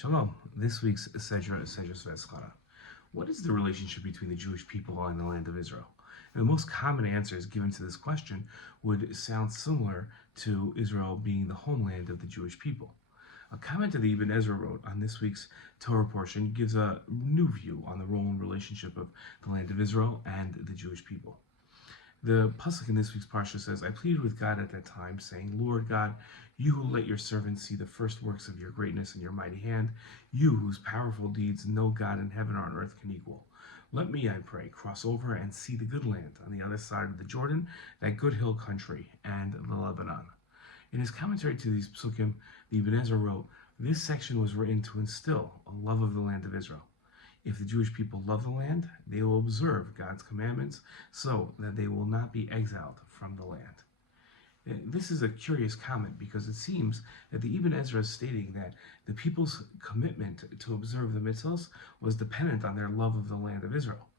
Shalom. This week's Sedra is Sedra Sveskara. What is the relationship between the Jewish people and the land of Israel? And the most common answers given to this question would sound similar to Israel being the homeland of the Jewish people. A comment that Ibn Ezra wrote on this week's Torah portion gives a new view on the role and relationship of the land of Israel and the Jewish people. The pasuk in this week's parsha says, "I pleaded with God at that time, saying, Lord God, you who let your servants see the first works of your greatness and your mighty hand, you whose powerful deeds no God in heaven or on earth can equal. Let me, I pray, cross over and see the good land on the other side of the Jordan, that good hill country, and the Lebanon." In his commentary to these psukim, the Ibn Ezra wrote, "This section was written to instill a love of the land of Israel. If the Jewish people love the land, they will observe God's commandments so that they will not be exiled from the land." This is a curious comment because it seems that the Ibn Ezra is stating that the people's commitment to observe the mitzvahs was dependent on their love of the land of Israel.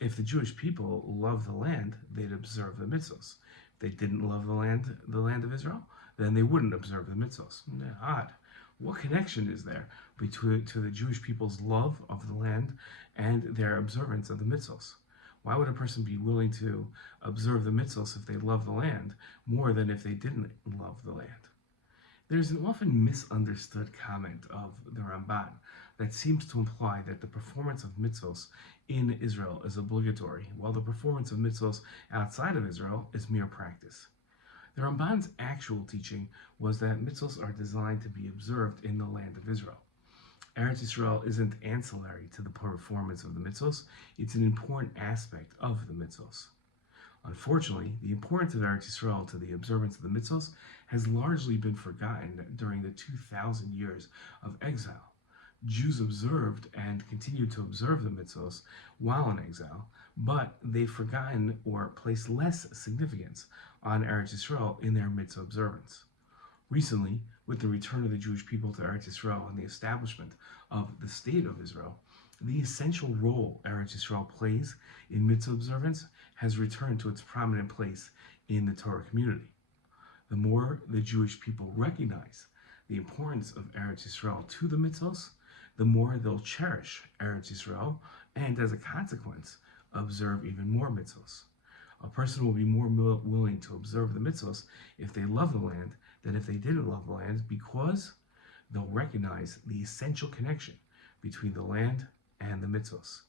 If the Jewish people loved the land, they'd observe the mitzvahs. If they didn't love the land of Israel, then they wouldn't observe the mitzvahs. Odd. What connection is there between to the Jewish people's love of the land and their observance of the mitzvahs? Why would a person be willing to observe the mitzvahs if they love the land more than if they didn't love the land? There's an often misunderstood comment of the Ramban that seems to imply that the performance of mitzvahs in Israel is obligatory, while the performance of mitzvahs outside of Israel is mere practice. The Ramban's actual teaching was that mitzvahs are designed to be observed in the land of Israel. Eretz Israel isn't ancillary to the performance of the mitzvahs, it's an important aspect of the mitzvahs. Unfortunately, the importance of Eretz Israel to the observance of the mitzvahs has largely been forgotten during the 2,000 years of exile. Jews observed and continued to observe the mitzvahs while in exile, but they've forgotten or placed less significance on Eretz Israel in their mitzvah observance. Recently, with the return of the Jewish people to Eretz Israel and the establishment of the State of Israel, the essential role Eretz Israel plays in mitzvah observance has returned to its prominent place in the Torah community. The more the Jewish people recognize the importance of Eretz Israel to the mitzvahs, the more they'll cherish Eretz Israel and, as a consequence, observe even more mitzvahs. A person will be more willing to observe the mitzvahs if they love the land than if they didn't love the land, because they'll recognize the essential connection between the land and the mitzvahs.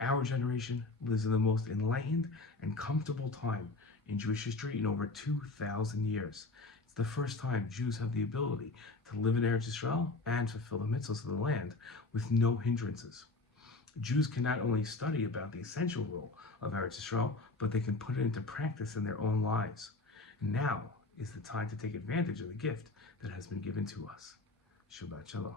Our generation lives in the most enlightened and comfortable time in Jewish history in over 2,000 years. It's the first time Jews have the ability to live in Eretz Israel and fulfill the mitzvahs of the land with no hindrances. Jews can not only study about the essential role of Eretz Israel, but they can put it into practice in their own lives. Now is the time to take advantage of the gift that has been given to us. Shabbat Shalom.